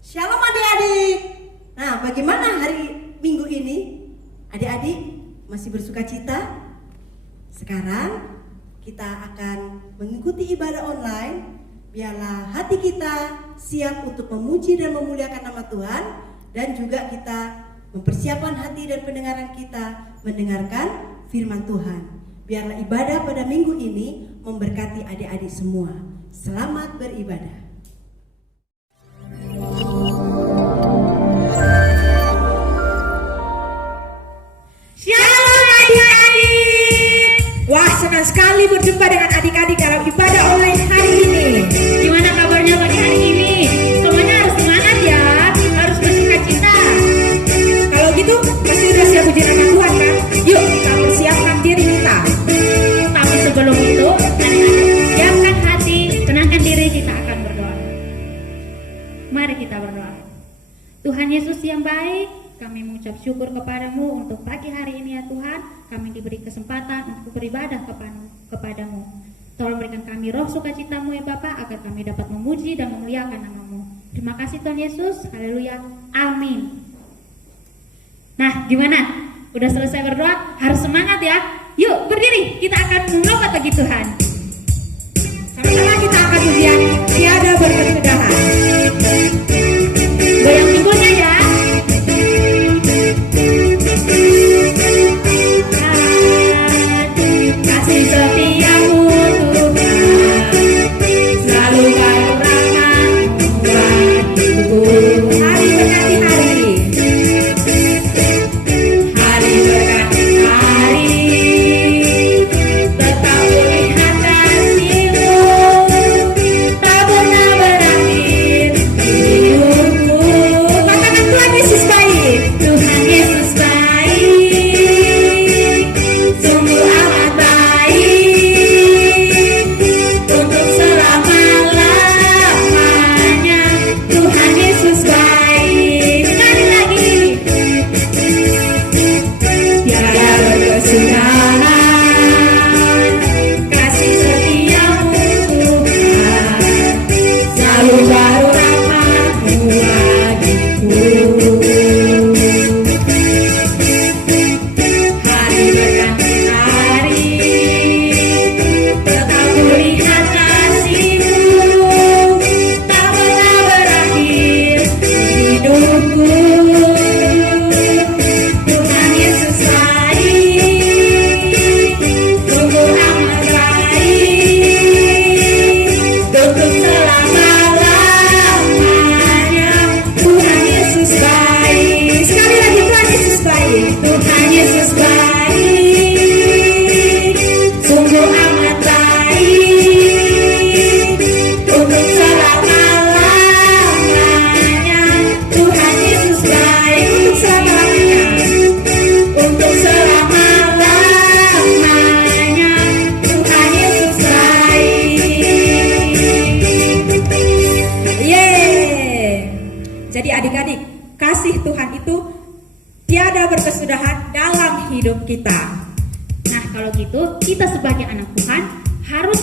Shalom adik-adik. Nah, bagaimana hari Minggu ini? Adik-adik masih bersuka cita? Sekarang kita akan mengikuti ibadah online. Biarlah hati kita siap untuk memuji dan memuliakan nama Tuhan, dan juga kita mempersiapkan hati dan pendengaran kita mendengarkan firman Tuhan. Biarlah ibadah pada minggu ini memberkati adik-adik semua. Selamat beribadah. Shalom adik-adik. Wah, senang sekali berjumpa dengan adik-adik dalam ibadah online hari ini. Gimana kabarnya pagi hari ini? Semuanya harus semangat ya, harus bersuka cita. Kalau gitu, pasti udah siap puji nama Tuhan kan? Yuk, kita persiapkan diri kita. Tapi sebelum itu, adik-adik siapkan hati, tenangkan diri, kita akan berdoa. Mari kita berdoa. Tuhan Yesus yang baik, kami mengucap syukur kepadamu untuk pagi hari ini ya Tuhan. Kami diberi kesempatan untuk beribadah kepadamu. Tolong berikan kami roh sukacitamu ya Bapa, agar kami dapat memuji dan memuliakan namamu. Terima kasih Tuhan Yesus, haleluya, amin. Nah gimana? Udah selesai berdoa? Harus semangat ya. Yuk berdiri, kita akan menyembah bagi Tuhan. Sama-sama kita akan ujian tiada berkesudahan. Goyang pinggulnya ya. Kasih setiamu Tuhan, selalu baru rahmat-Mu bagiku. Hari berkati hari, hari berkati hari, tetap melihat kasih-Mu, tak pernah berakhir hidupku. Katakan Tuhan Yesus baik, Tuhan Yesus baik, sungguh amat baik, untuk selama-lamanya. Tuhan Yesus baik. Sekali lagi, tiada berkesudahan, kasih setiamu Tuhan, selalu baru rahmat-Mu bagiku. Hari berganti hari, tetap kulihat kasih-Mu, tak pernah berakhir hidupku. Tuhan Yesus baik, sungguh amat baik, untuk selama-lamanya. Tuhan Yesus baik. Sekali lagi, Tuhan Yesus baik. Tuhan Yesus baik, sungguh amat baik, untuk selama-lamanya. Tuhan Yesus baik, untuk selama-lamanya, untuk selama-lamanya. Tuhan Yesus baik. Yeay. Jadi adik-adik, kasih Tuhan itu tiada berkesudahan dalam hidup kita. Nah kalau gitu, kita sebagai anak Tuhan harus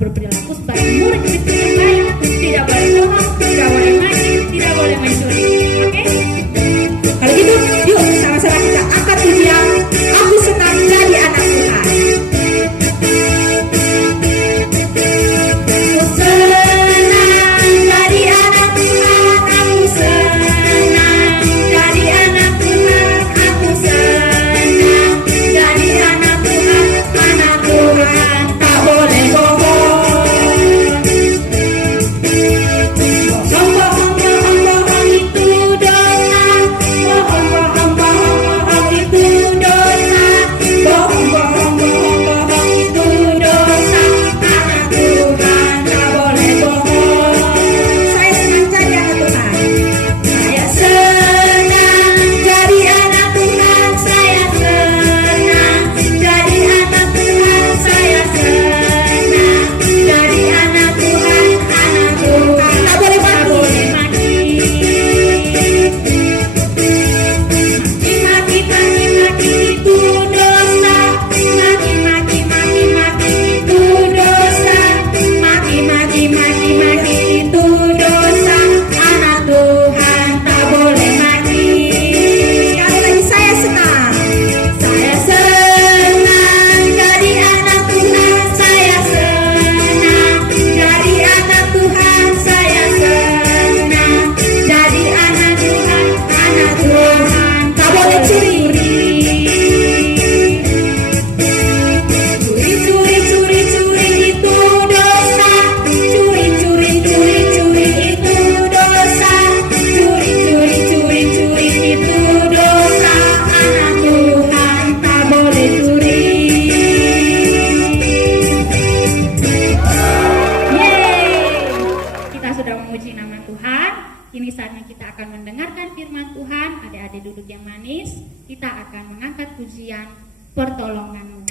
berperilaku sebagai murid Kristus yang baik. Tidak boleh bohong, tidak boleh main, tidak boleh mencuri. Oke? Kalau gitu, yuk sama-sama kita angkat pujian. Aku senang jadi anak Tuhan. Aku senang jadi anak Tuhan. Aku senang jadi anak Tuhan. Aku senang jadi anak Tuhan. Anak Tuhan tak boleh bohong. Bohong Kini saatnya kita akan mendengarkan firman Tuhan. Adik-adik duduk yang manis. Kita akan mengangkat pujian pertolonganmu.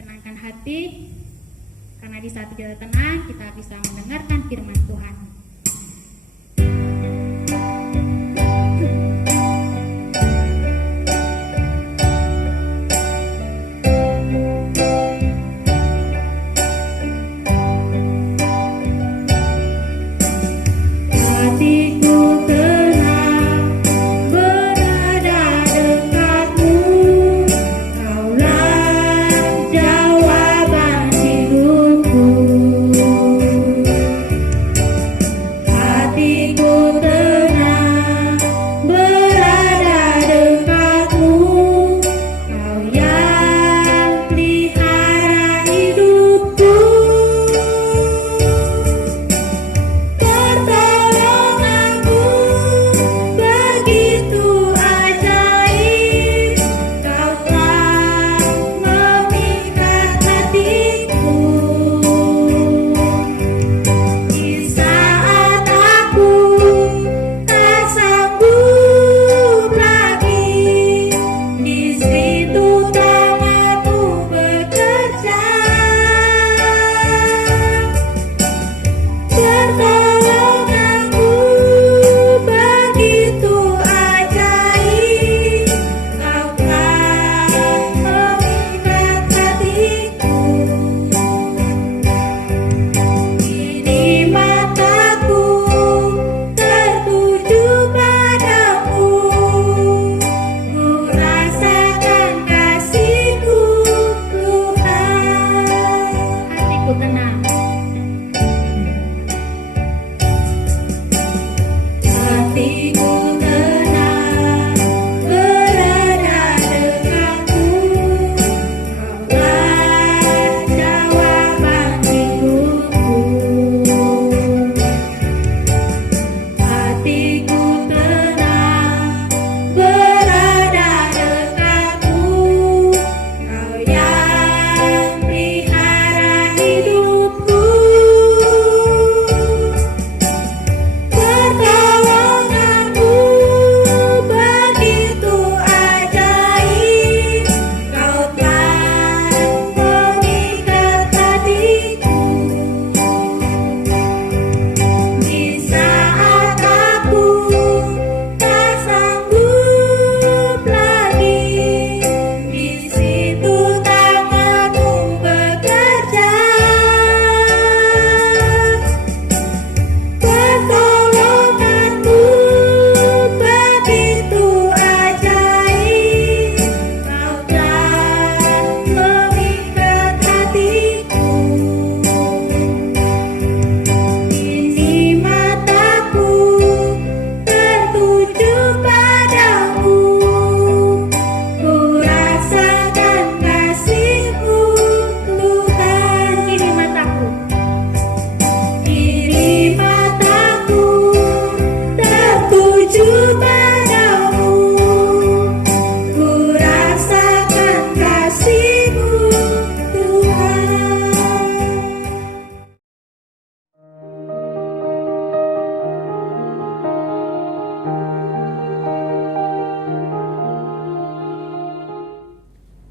Tenangkan hati, karena di saat kita tenang, kita bisa mendengarkan firman Tuhan.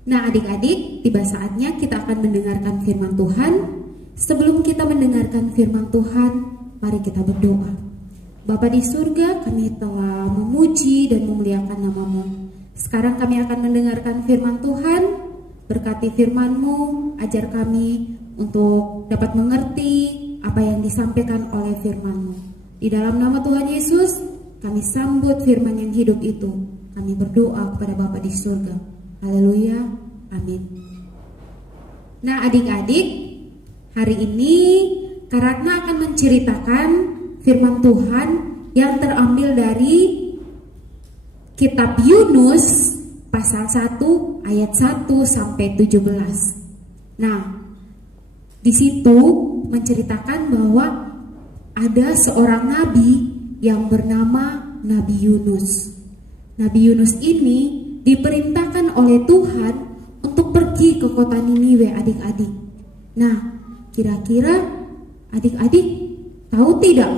Nah adik-adik, tiba saatnya kita akan mendengarkan firman Tuhan. Sebelum kita mendengarkan firman Tuhan, mari kita berdoa. Bapa di surga, kami telah memuji dan memuliakan nama-Mu. Sekarang kami akan mendengarkan firman Tuhan. Berkati firman-Mu, ajar kami untuk dapat mengerti apa yang disampaikan oleh firman-Mu. Di dalam nama Tuhan Yesus, kami sambut firman yang hidup itu. Kami berdoa kepada Bapa di surga. Haleluya, amin. Nah adik-adik, hari ini Kak Ratna akan menceritakan firman Tuhan yang terambil dari kitab Yunus pasal 1 ayat 1 sampai 17. Nah, di situ menceritakan bahwa ada seorang nabi yang bernama Nabi Yunus. Nabi Yunus ini diperintahkan oleh Tuhan untuk pergi ke kota Niniwe adik-adik. Nah, kira-kira adik-adik Tahu tidak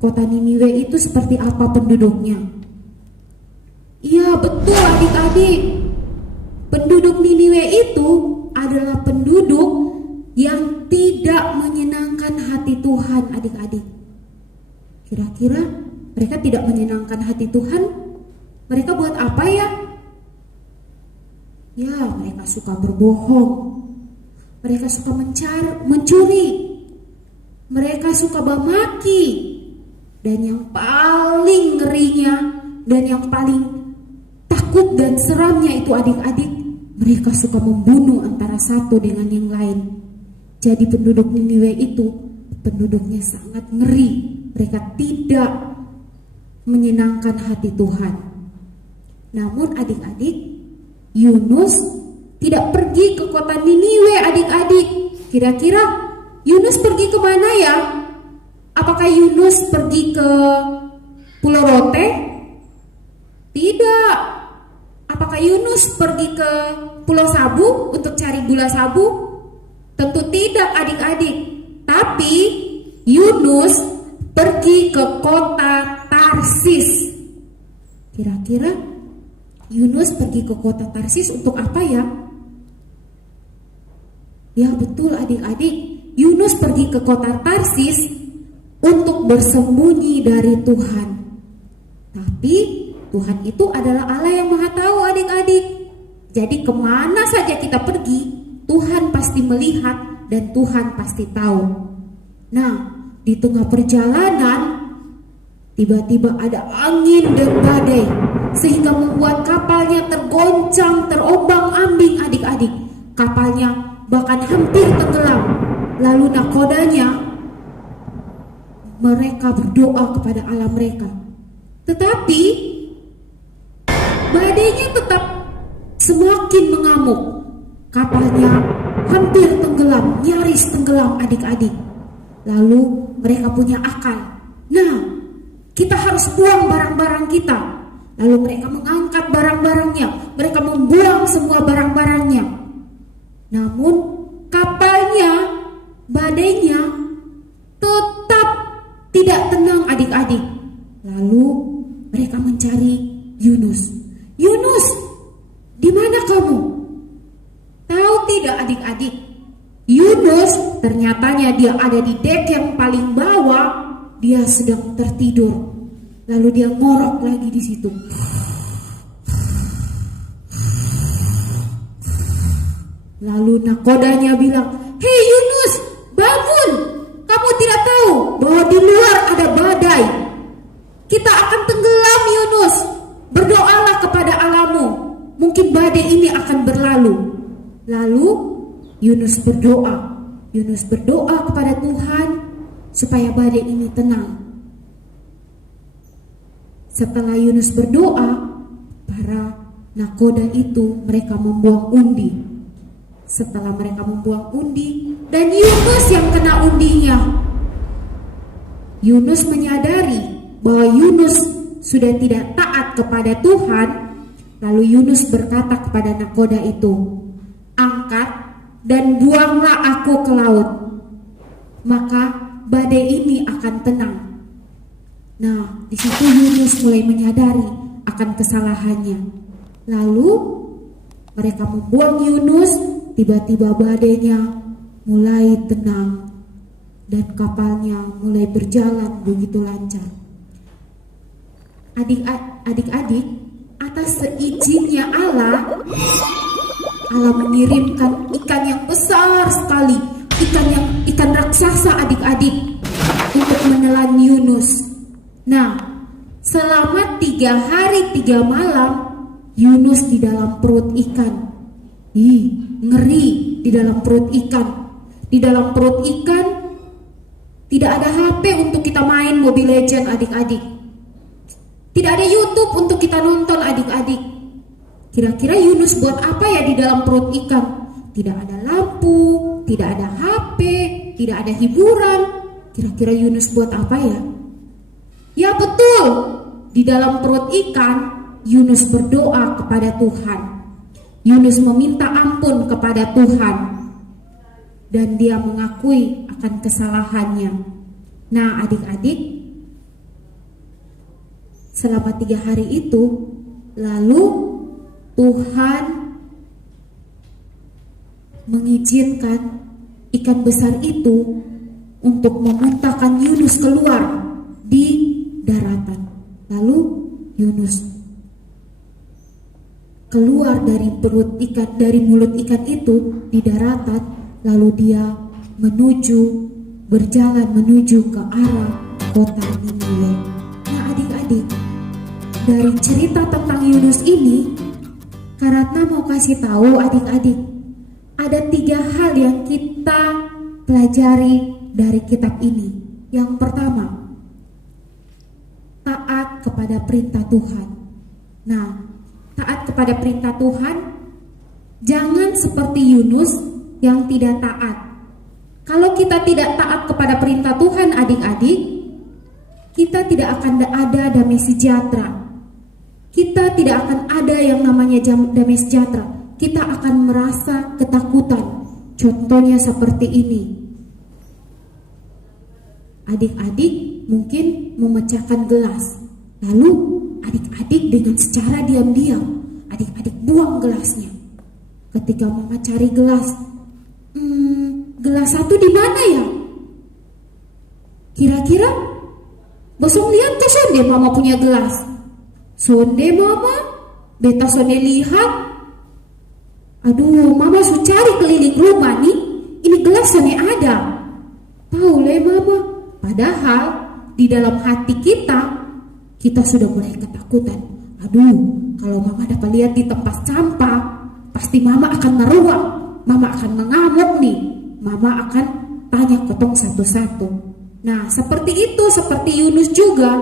kota Niniwe itu seperti apa penduduknya? Iya betul adik-adik. Penduduk Niniwe itu adalah penduduk yang tidak menyenangkan hati Tuhan adik-adik. Kira-kira mereka tidak menyenangkan hati Tuhan, mereka buat apa ya? Ya mereka suka berbohong, mereka suka mencuri, mereka suka memaki, dan yang paling ngerinya dan yang paling takut dan seramnya itu adik-adik, mereka suka membunuh antara satu dengan yang lain. Jadi penduduk Niniwe itu penduduknya sangat ngeri. Mereka tidak menyenangkan hati Tuhan. Namun adik-adik, Yunus tidak pergi ke kota Niniwe adik-adik. Kira-kira Yunus pergi kemana ya? Apakah Yunus pergi ke Pulau Rote? Tidak. Apakah Yunus pergi ke Pulau Sabu untuk cari gula sabu? Tentu tidak adik-adik. Tapi Yunus pergi ke kota Tarsis. Kira-kira Yunus pergi ke kota Tarsis untuk apa ya? Ya betul adik-adik, Yunus pergi ke kota Tarsis untuk bersembunyi dari Tuhan. Tapi Tuhan itu adalah Allah yang Maha Tahu adik-adik. Jadi kemana saja kita pergi, Tuhan pasti melihat dan Tuhan pasti tahu. Nah, di tengah perjalanan tiba-tiba ada angin dan badai sehingga membuat kapalnya tergoncang, terombang-ambing adik-adik. Kapalnya bahkan hampir tenggelam. Lalu nakodanya mereka berdoa kepada Allah mereka. Tetapi badainya tetap semakin mengamuk. Kapalnya hampir tenggelam, nyaris tenggelam adik-adik. Lalu mereka punya akal. Nah, kita harus buang barang-barang kita. Lalu mereka mengangkat barang-barangnya. Mereka membuang semua barang-barangnya. Namun kapalnya, badainya tetap tidak tenang adik-adik. Lalu mereka mencari Yunus. Yunus, di mana kamu? Tahu tidak adik-adik? Yunus ternyatanya dia ada di dek yang paling bawah. Dia sedang tertidur. Lalu dia ngorok lagi di situ. Lalu nakodanya bilang, "Hei Yunus, bangun! Kamu tidak tahu bahwa di luar ada badai. Kita akan tenggelam Yunus. Berdoalah kepada Allahmu. Mungkin badai ini akan berlalu." Lalu Yunus berdoa. Yunus berdoa kepada Tuhan supaya badai ini tenang. Setelah Yunus berdoa, para nakoda itu mereka membuang undi. Setelah mereka membuang undi, dan Yunus yang kena undinya. Yunus menyadari bahwa Yunus sudah tidak taat kepada Tuhan. Lalu Yunus berkata kepada nakoda itu, "Angkat dan buanglah aku ke laut, maka badai ini akan tenang." Nah, di situ Yunus mulai menyadari akan kesalahannya. Lalu mereka membuang Yunus, tiba-tiba badainya mulai tenang dan kapalnya mulai berjalan begitu lancar. Adik-adik, atas seizinnya Allah mengirimkan ikan yang besar sekali, ikan raksasa adik-adik untuk menelan Yunus. Nah, selama 3 hari 3 malam Yunus di dalam perut ikan. Ngeri di dalam perut ikan. Di dalam perut ikan tidak ada HP untuk kita main Mobile Legends adik-adik. Tidak ada YouTube untuk kita nonton adik-adik. Kira-kira Yunus buat apa ya di dalam perut ikan? Tidak ada lampu, tidak ada HP, tidak ada hiburan. Kira-kira Yunus buat apa ya? Ya betul, di dalam perut ikan Yunus berdoa kepada Tuhan. Yunus meminta ampun kepada Tuhan. Dan dia mengakui akan kesalahannya. Nah, adik-adik, selama 3 hari itu, lalu Tuhan mengizinkan ikan besar itu untuk memuntahkan Yunus keluar di daratan. Lalu Yunus keluar dari mulut ikan itu di daratan, lalu dia berjalan menuju ke arah kota Niniwe. Nah, adik-adik, dari cerita tentang Yunus ini, Kak Ratna mau kasih tahu adik-adik, ada 3 hal yang kita pelajari dari kitab ini. Yang pertama, taat kepada perintah Tuhan. Nah, taat kepada perintah Tuhan, jangan seperti Yunus yang tidak taat. Kalau kita tidak taat kepada perintah Tuhan, adik-adik, kita tidak akan ada damai sejahtera. Kita tidak akan ada yang namanya damai sejahtera. Kita akan merasa ketakutan. Contohnya seperti ini. Adik-adik mungkin memecahkan gelas. Lalu adik-adik dengan secara diam-diam, adik-adik buang gelasnya. Ketika mama cari gelas, gelas 1 di mana ya? Kira-kira bosong lihat tuh sonde mama punya gelas. Sonde mama, beta sonde lihat. Aduh, mama su cari keliling rumah nih. Ini gelas sonde ada. Tahu le mama. Padahal di dalam hati kita sudah mulai ketakutan. Aduh, kalau mama dapat lihat di tempat sampah, pasti mama akan meruak. Mama akan mengamuk nih. Mama akan tanya ketong satu-satu. Nah, seperti itu, seperti Yunus juga.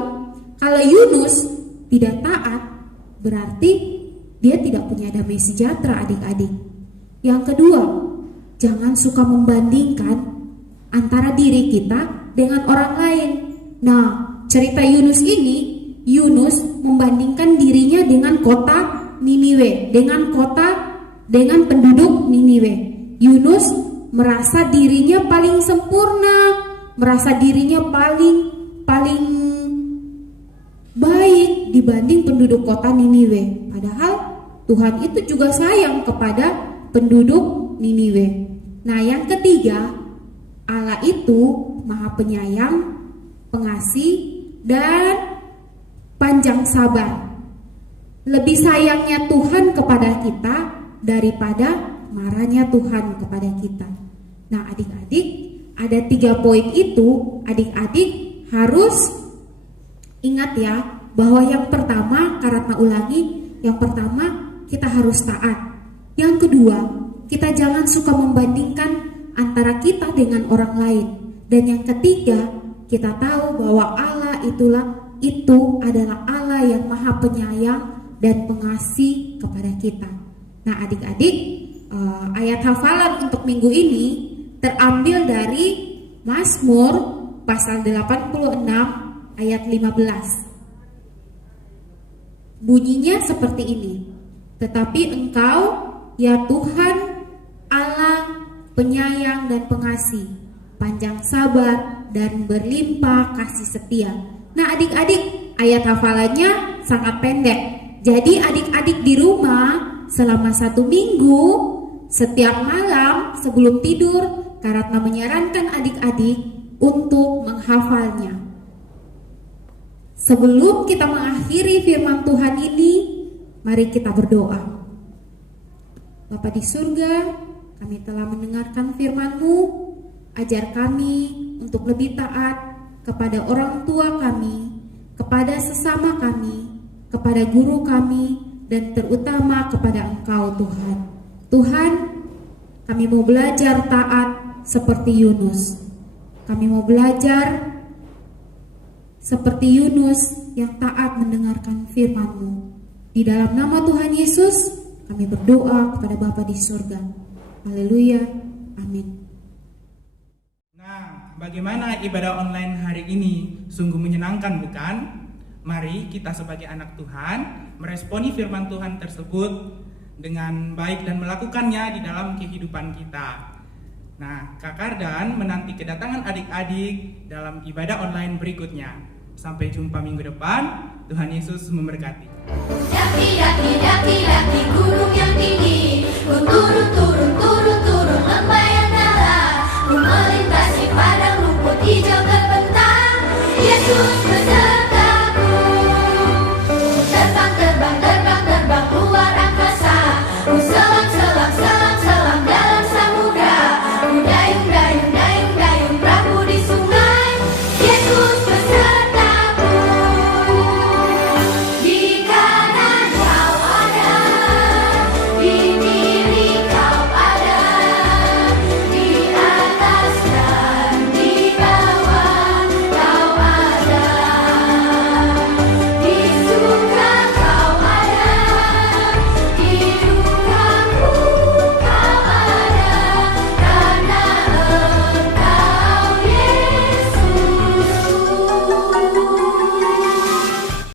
Kalau Yunus tidak taat, berarti dia tidak punya damai sejahtera, adik-adik. Yang kedua, jangan suka membandingkan antara diri kita dengan orang lain. Nah, cerita Yunus ini, Yunus membandingkan dirinya dengan kota Niniwe, dengan penduduk Niniwe. Yunus merasa dirinya paling sempurna, merasa dirinya paling baik dibanding penduduk kota Niniwe. Padahal Tuhan itu juga sayang kepada penduduk Niniwe. Nah, yang ketiga, Allah itu Maha Penyayang, Pengasih, dan panjang sabar. Lebih sayangnya Tuhan kepada kita daripada marahnya Tuhan kepada kita. Nah, adik-adik, ada 3 poin itu, adik-adik harus ingat ya, bahwa yang pertama, Kak Ratna ulangi, yang pertama kita harus taat. Yang kedua, kita jangan suka membandingkan antara kita dengan orang lain. Dan yang ketiga, kita tahu bahwa Allah itu adalah Allah yang Maha Penyayang dan Pengasih kepada kita. Nah, adik-adik, ayat hafalan untuk minggu ini terambil dari Mazmur pasal 86 ayat 15. Bunyinya seperti ini. Tetapi Engkau, ya Tuhan, Allah penyayang dan pengasih, panjang sabar dan berlimpah kasih setia. Nah, adik-adik, ayat hafalannya sangat pendek. Jadi adik-adik di rumah selama 1 minggu, setiap malam sebelum tidur, Kak Ratna menyarankan adik-adik untuk menghafalnya. Sebelum kita mengakhiri firman Tuhan ini, mari kita berdoa. Bapa di surga, kami telah mendengarkan firman-Mu. Ajar kami untuk lebih taat kepada orang tua kami, kepada sesama kami, kepada guru kami, dan terutama kepada Engkau Tuhan. Tuhan, kami mau belajar taat seperti Yunus. Kami mau belajar seperti Yunus yang taat mendengarkan firman-Mu. Di dalam nama Tuhan Yesus, kami berdoa kepada Bapa di surga. Haleluya, amin. Nah, bagaimana ibadah online hari ini? Sungguh menyenangkan, bukan? Mari kita sebagai anak Tuhan meresponi firman Tuhan tersebut dengan baik dan melakukannya di dalam kehidupan kita. Nah, Kak Kardan menanti kedatangan adik-adik dalam ibadah online berikutnya. Sampai jumpa minggu depan. Tuhan Yesus memberkati. Daki gunung yang tinggi, ku turun lembah yang dalam, ku melintasi padang rumput hijau.